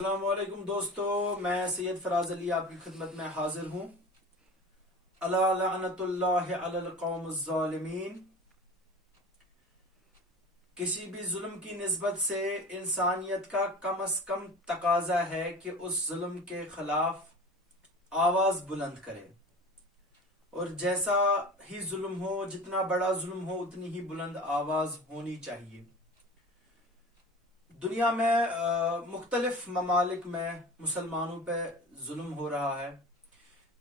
السلام علیکم دوستو، میں سید فراز علی آپ کی خدمت میں حاضر ہوں۔ الا لعنت اللہ علی القوم الظالمین۔ کسی بھی ظلم کی نسبت سے انسانیت کا کم از کم تقاضا ہے کہ اس ظلم کے خلاف آواز بلند کرے، اور جیسا ہی ظلم ہو، جتنا بڑا ظلم ہو، اتنی ہی بلند آواز ہونی چاہیے۔ دنیا میں مختلف ممالک میں مسلمانوں پہ ظلم ہو رہا ہے،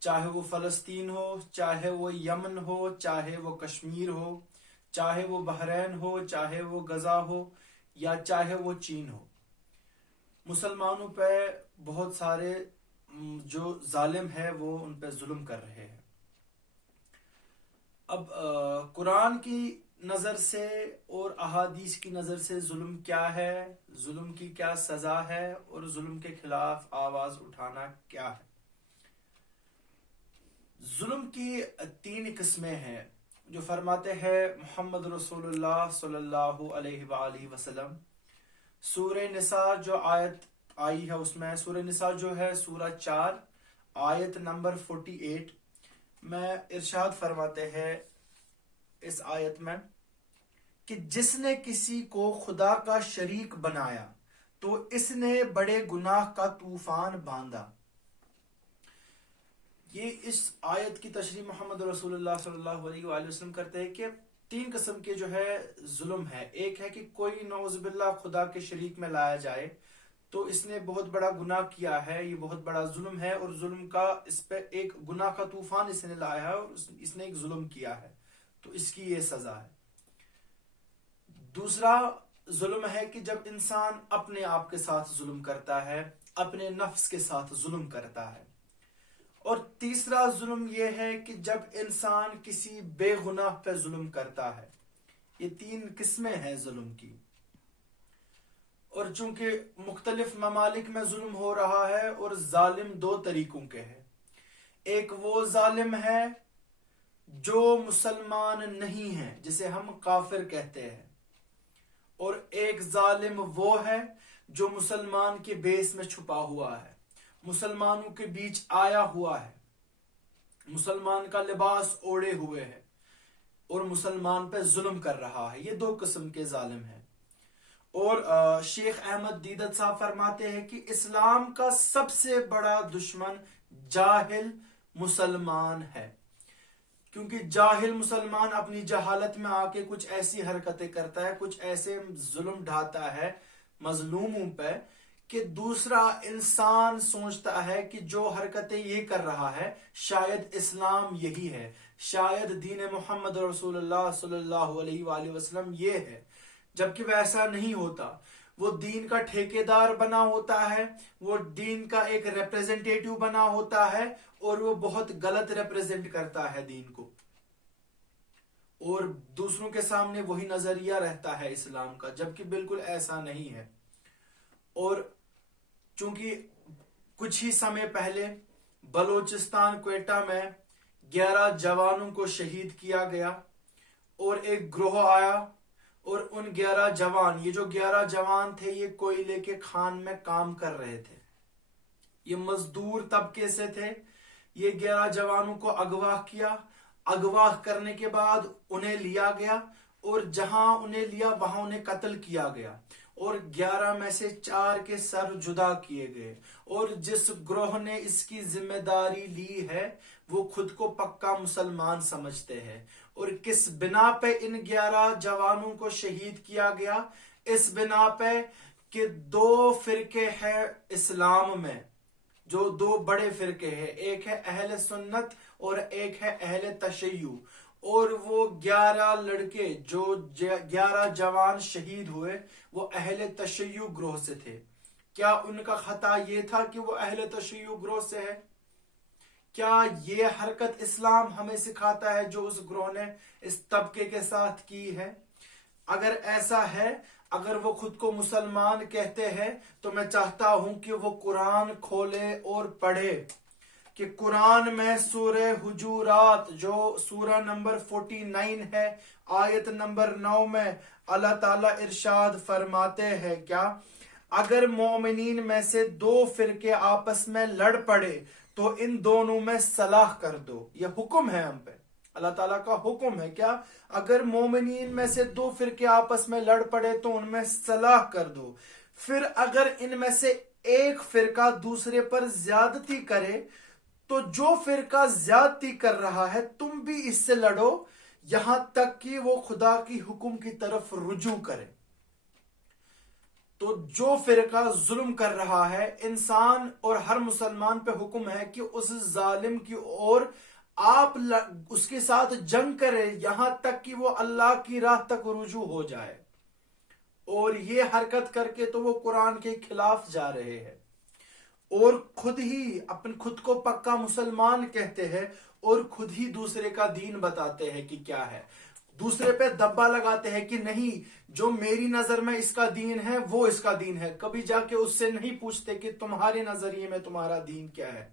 چاہے وہ فلسطین ہو، چاہے وہ یمن ہو، چاہے وہ کشمیر ہو، چاہے وہ بحرین ہو، چاہے وہ غزہ ہو، یا چاہے وہ چین ہو۔ مسلمانوں پہ بہت سارے جو ظالم ہے وہ ان پہ ظلم کر رہے ہیں۔ اب قرآن کی نظر سے اور احادیث کی نظر سے ظلم کیا ہے، ظلم کی کیا سزا ہے، اور ظلم کے خلاف آواز اٹھانا کیا ہے۔ ظلم کی تین قسمیں ہیں جو فرماتے ہیں محمد رسول اللہ صلی اللہ علیہ وآلہ وسلم۔ سورہ نساء جو آیت آئی ہے، اس میں سورہ نساء جو ہے سورہ 4 آیت نمبر 48 میں ارشاد فرماتے ہیں اس آیت میں کہ جس نے کسی کو خدا کا شریک بنایا تو اس نے بڑے گناہ کا طوفان باندھا۔ یہ اس آیت کی تشریح محمد رسول اللہ صلی اللہ علیہ وآلہ وسلم کرتے ہیں کہ تین قسم کے جو ہے ظلم ہے۔ ایک ہے کہ کوئی نعوذ باللہ خدا کے شریک میں لایا جائے تو اس نے بہت بڑا گناہ کیا ہے، یہ بہت بڑا ظلم ہے، اور ظلم کا اس پہ ایک گناہ کا طوفان اس نے لایا ہے، اور اس نے ایک ظلم کیا ہے، تو اس کی یہ سزا ہے۔ دوسرا ظلم ہے کہ جب انسان اپنے آپ کے ساتھ ظلم کرتا ہے، اپنے نفس کے ساتھ ظلم کرتا ہے۔ اور تیسرا ظلم یہ ہے کہ جب انسان کسی بے گناہ پہ ظلم کرتا ہے۔ یہ تین قسمیں ہیں ظلم کی، اور چونکہ مختلف ممالک میں ظلم ہو رہا ہے، اور ظالم دو طریقوں کے ہیں۔ ایک وہ ظالم ہے جو مسلمان نہیں ہے، جسے ہم کافر کہتے ہیں، اور ایک ظالم وہ ہے جو مسلمان کے بیس میں چھپا ہوا ہے، مسلمانوں کے بیچ آیا ہوا ہے، مسلمان کا لباس اوڑے ہوئے ہے، اور مسلمان پہ ظلم کر رہا ہے۔ یہ دو قسم کے ظالم ہیں۔ اور شیخ احمد دیدت صاحب فرماتے ہیں کہ اسلام کا سب سے بڑا دشمن جاہل مسلمان ہے، کیونکہ جاہل مسلمان اپنی جہالت میں آ کے کچھ ایسی حرکتیں کرتا ہے، کچھ ایسے ظلم ڈھاتا ہے مظلوموں پہ کہ دوسرا انسان سوچتا ہے کہ جو حرکتیں یہ کر رہا ہے شاید اسلام یہی ہے، شاید دین محمد رسول اللہ صلی اللہ علیہ وآلہ وسلم یہ ہے، جبکہ ویسا نہیں ہوتا۔ وہ دین کا ٹھیکیدار بنا ہوتا ہے، وہ دین کا ایک ریپریزنٹیٹیو بنا ہوتا ہے، اور وہ بہت غلط ریپریزنٹ کرتا ہے دین کو، اور دوسروں کے سامنے وہی نظریہ رہتا ہے اسلام کا، جبکہ بالکل ایسا نہیں ہے۔ اور چونکہ کچھ ہی سمے پہلے بلوچستان کوئٹہ میں 11 جوانوں کو شہید کیا گیا، اور ایک گروہ آیا، اور ان 11 جوان، یہ جو 11 جوان تھے، یہ کوئلے کے کھان میں کام کر رہے تھے، یہ مزدور طبقے سے تھے۔ یہ 11 جوانوں کو اغوا کیا، اغوا کرنے کے بعد انہیں لیا گیا، اور جہاں انہیں لیا وہاں انہیں قتل کیا گیا، اور 11 میں سے 4 کے سر جدا کیے گئے۔ اور جس گروہ نے اس کی ذمہ داری لی ہے وہ خود کو پکا مسلمان سمجھتے ہیں۔ اور کس بنا پہ ان 11 جوانوں کو شہید کیا گیا؟ اس بنا پہ کہ 2 فرقے ہیں اسلام میں، جو 2 بڑے فرقے ہیں، ایک ہے اہل سنت اور ایک ہے اہل تشیع، اور وہ 11 لڑکے جو 11 جوان شہید ہوئے وہ اہل تشیع گروہ سے تھے۔ کیا ان کا خطا یہ تھا کہ وہ اہل تشیع گروہ سے ہے؟ کیا یہ حرکت اسلام ہمیں سکھاتا ہے جو اس گروہ نے اس طبقے کے ساتھ کی ہے؟ اگر ایسا ہے، اگر وہ خود کو مسلمان کہتے ہیں، تو میں چاہتا ہوں کہ وہ قرآن کھولے اور پڑھے کہ قرآن میں سورہ حجورات جو سورہ نمبر 49 ہے، آیت نمبر 9 میں اللہ تعالیٰ ارشاد فرماتے ہیں کیا؟ اگر مومنین میں سے دو فرقے آپس میں لڑ پڑے تو ان دونوں میں صلاح کر دو. یہ حکم ہے ہم پہ، اللہ تعالیٰ کا حکم ہے کیا؟ اگر مومنین میں سے دو فرقے آپس میں لڑ پڑے تو ان میں صلاح کر دو. پھر اگر ان میں سے ایک فرقہ دوسرے پر زیادتی کرے تو جو فرقہ زیادتی کر رہا ہے تم بھی اس سے لڑو یہاں تک کہ وہ خدا کی حکم کی طرف رجوع کرے. تو جو فرقہ ظلم کر رہا ہے، انسان اور ہر مسلمان پہ حکم ہے کہ اس ظالم کی اور آپ اس کے ساتھ جنگ کرے یہاں تک کہ وہ اللہ کی راہ تک رجوع ہو جائے. اور یہ حرکت کر کے تو وہ قرآن کے خلاف جا رہے ہیں اور خود ہی خود کو پکا مسلمان کہتے ہیں اور خود ہی دوسرے کا دین بتاتے ہیں کہ کیا ہے. دوسرے پہ دبا لگاتے ہیں کہ نہیں، جو میری نظر میں اس کا دین ہے وہ اس کا دین ہے. کبھی جا کے اس سے نہیں پوچھتے کہ تمہارے نظریے میں تمہارا دین کیا ہے.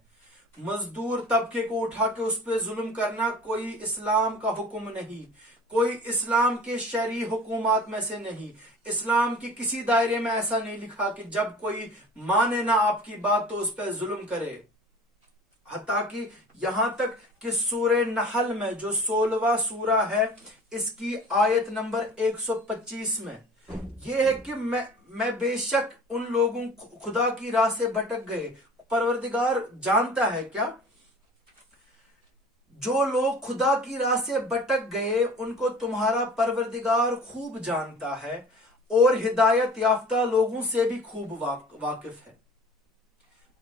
مزدور طبقے کو اٹھا کے اس پہ ظلم کرنا کوئی اسلام کا حکم نہیں، کوئی اسلام کے شرعی حکومات میں سے نہیں. اسلام کی کسی دائرے میں ایسا نہیں لکھا کہ جب کوئی مانے نہ آپ کی بات تو اس پہ ظلم کرے. حتیٰ کہ یہاں تک کہ سورہ نحل میں جو 16واں سورہ ہے اس کی آیت نمبر 125 میں یہ ہے کہ میں بے شک ان لوگوں خدا کی راہ سے بھٹک گئے. پروردگار جانتا ہے کیا؟ جو لوگ خدا کی راہ سے بھٹک گئے ان کو تمہارا پروردگار خوب جانتا ہے اور ہدایت یافتہ لوگوں سے بھی خوب واقف ہے.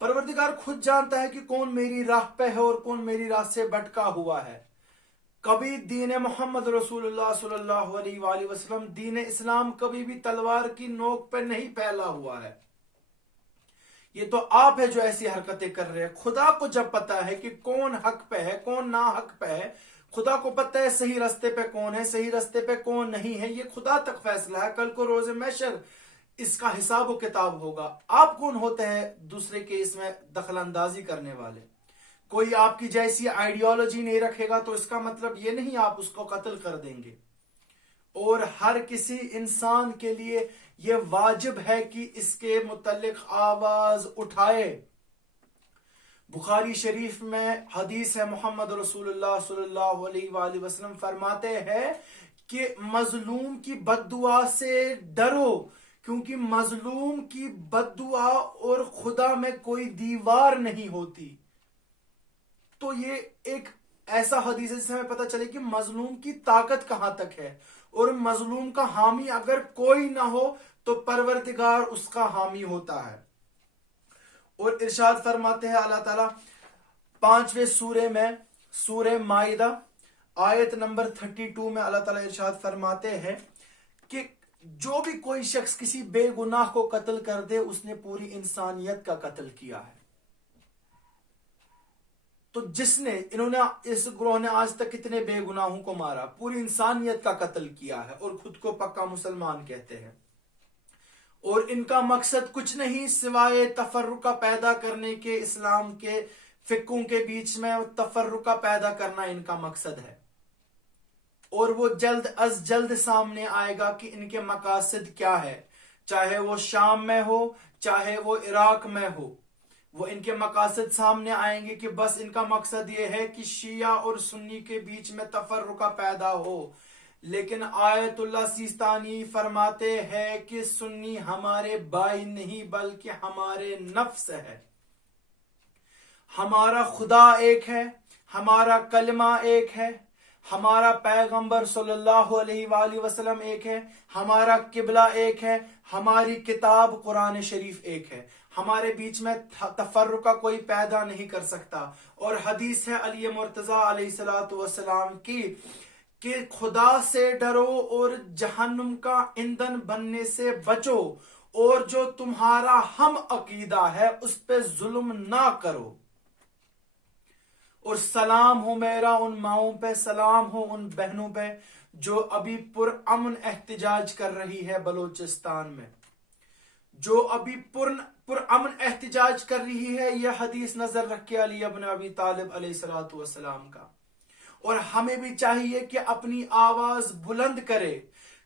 پروردگار خود جانتا ہے کہ کون میری راہ پہ ہے اور کون میری راہ سے بھٹکا ہوا ہے. کبھی دین محمد رسول اللہ صلی اللہ علیہ وآلہ وسلم، دین اسلام کبھی بھی تلوار کی نوک پہ نہیں پھیلا ہوا ہے. یہ تو آپ ہے جو ایسی حرکتیں کر رہے ہیں. خدا کو جب پتا ہے کہ کون حق پہ ہے کون نا حق پہ ہے، خدا کو پتہ ہے صحیح رستے پہ کون ہے صحیح رستے پہ کون نہیں ہے، یہ خدا تک فیصلہ ہے. کل کو روز محشر اس کا حساب و کتاب ہوگا. آپ کون ہوتے ہیں دوسرے کے اس میں دخل اندازی کرنے والے؟ کوئی آپ کی جیسی آئیڈیالوجی نہیں رکھے گا تو اس کا مطلب یہ نہیں آپ اس کو قتل کر دیں گے. اور ہر کسی انسان کے لیے یہ واجب ہے کہ اس کے متعلق آواز اٹھائے. بخاری شریف میں حدیث ہے، محمد رسول اللہ صلی اللہ علیہ وآلہ وسلم فرماتے ہیں کہ مظلوم کی بد دعا سے ڈرو، کیونکہ مظلوم کی بد دعا اور خدا میں کوئی دیوار نہیں ہوتی. تو یہ ایک ایسا حدیث ہے جس سے ہمیں پتہ چلے کہ مظلوم کی طاقت کہاں تک ہے، اور مظلوم کا حامی اگر کوئی نہ ہو تو پروردگار اس کا حامی ہوتا ہے. اور ارشاد فرماتے ہیں اللہ تعالیٰ 5ویں سورے میں، سورہ مائدہ آیت نمبر 32 میں اللہ تعالیٰ ارشاد فرماتے ہیں کہ جو بھی کوئی شخص کسی بے گناہ کو قتل کر دے اس نے پوری انسانیت کا قتل کیا ہے. تو انہوں نے اس گروہ نے آج تک کتنے بے گناہوں کو مارا، پوری انسانیت کا قتل کیا ہے اور خود کو پکا مسلمان کہتے ہیں. اور ان کا مقصد کچھ نہیں سوائے تفرقہ پیدا کرنے کے، اسلام کے فقوں کے بیچ میں تفرقہ پیدا کرنا ان کا مقصد ہے. اور وہ جلد از جلد سامنے آئے گا کہ ان کے مقاصد کیا ہے، چاہے وہ شام میں ہو چاہے وہ عراق میں ہو. وہ ان کے مقاصد سامنے آئیں گے کہ بس ان کا مقصد یہ ہے کہ شیعہ اور سنی کے بیچ میں تفرقہ پیدا ہو. لیکن آیت اللہ سیستانی فرماتے ہیں کہ سنی ہمارے بھائی نہیں بلکہ ہمارے نفس ہے. ہمارا خدا ایک ہے، ہمارا کلمہ ایک ہے، ہمارا پیغمبر صلی اللہ علیہ وآلہ وسلم ایک ہے، ہمارا قبلہ ایک ہے، ہماری کتاب قرآن شریف ایک ہے. ہمارے بیچ میں تفرقہ کوئی پیدا نہیں کر سکتا. اور حدیث ہے علی مرتضیٰ علیہ السلام کی کہ خدا سے ڈرو اور جہنم کا ایندھن بننے سے بچو، اور جو تمہارا ہم عقیدہ ہے اس پہ ظلم نہ کرو. اور سلام ہو میرا ان ماؤں پہ، سلام ہو ان بہنوں پہ جو ابھی پرامن احتجاج کر رہی ہے بلوچستان میں، جو ابھی پرامن احتجاج کر رہی ہے. یہ حدیث نظر رکھے علی ابن ابی طالب علیہ السلام کا. اور ہمیں بھی چاہیے کہ اپنی آواز بلند کرے،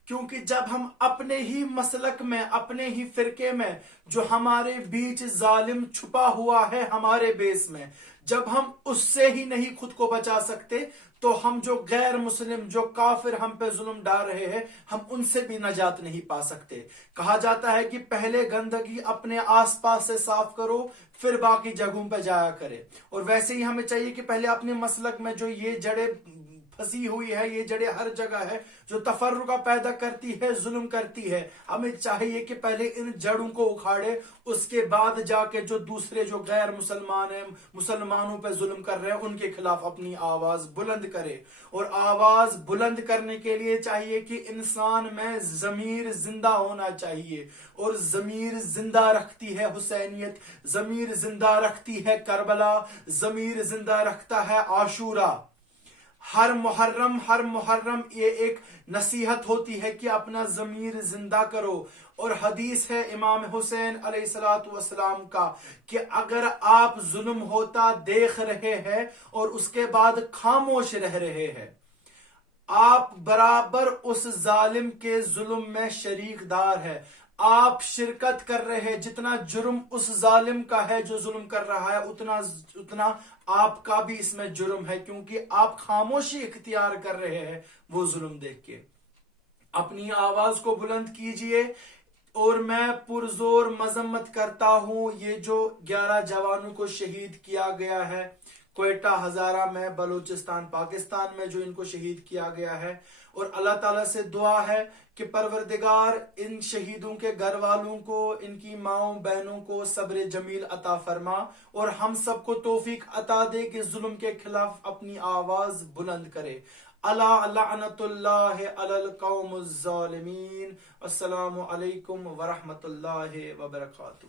کیونکہ جب ہم اپنے ہی مسلک میں، اپنے ہی فرقے میں، جو ہمارے بیچ ظالم چھپا ہوا ہے ہمارے بیس میں، جب ہم اس سے ہی نہیں خود کو بچا سکتے تو ہم جو غیر مسلم، جو کافر ہم پہ ظلم ڈال رہے ہیں، ہم ان سے بھی نجات نہیں پا سکتے۔ کہا جاتا ہے کہ پہلے گندگی اپنے آس پاس سے صاف کرو، پھر باقی جگہوں پہ جایا کرے۔ اور ویسے ہی ہمیں چاہیے کہ پہلے اپنے مسلک میں جو یہ جڑیں پھنسی ہوئی ہے، یہ جڑیں ہر جگہ ہے جو تفرقہ پیدا کرتی ہے، ظلم کرتی ہے، ہمیں چاہیے کہ پہلے ان جڑوں کو اکھاڑے، اس کے بعد جا کے جو دوسرے جو غیر مسلمان ہیں، مسلمانوں پہ ظلم کر رہے ہیں، ان کے خلاف اپنی آواز بلند کرے۔ اور آواز بلند کرنے کے لیے چاہیے کہ انسان میں ضمیر زندہ ہونا چاہیے، اور ضمیر زندہ رکھتی ہے حسینیت، ضمیر زندہ رکھتی ہے کربلا، ضمیر زندہ رکھتا ہے عاشورہ۔ ہر محرم یہ ایک نصیحت ہوتی ہے کہ اپنا ضمیر زندہ کرو۔ اور حدیث ہے امام حسین علیہ السلام کا کہ اگر آپ ظلم ہوتا دیکھ رہے ہیں اور اس کے بعد خاموش رہ رہے ہیں، آپ برابر اس ظالم کے ظلم میں شریک دار ہے۔ آپ شرکت کر رہے ہیں، جتنا جرم اس ظالم کا ہے جو ظلم کر رہا ہے، اتنا آپ کا بھی اس میں جرم ہے، کیونکہ آپ خاموشی اختیار کر رہے ہیں وہ ظلم دیکھ کے۔ اپنی آواز کو بلند کیجئے۔ اور میں پرزور مذمت کرتا ہوں یہ جو 11 جوانوں کو شہید کیا گیا ہے کوئٹہ، ہزارہ میں، بلوچستان، پاکستان میں، جو ان کو شہید کیا گیا ہے۔ اور اللہ تعالیٰ سے دعا ہے کہ پروردگار ان شہیدوں کے گھر والوں کو، ان کی ماؤں بہنوں کو صبر جمیل عطا فرما، اور ہم سب کو توفیق عطا دے کہ ظلم کے خلاف اپنی آواز بلند کرے۔ الا لعنت اللہ علی القوم الظالمین۔ السلام علیکم ورحمۃ اللہ وبرکاتہ۔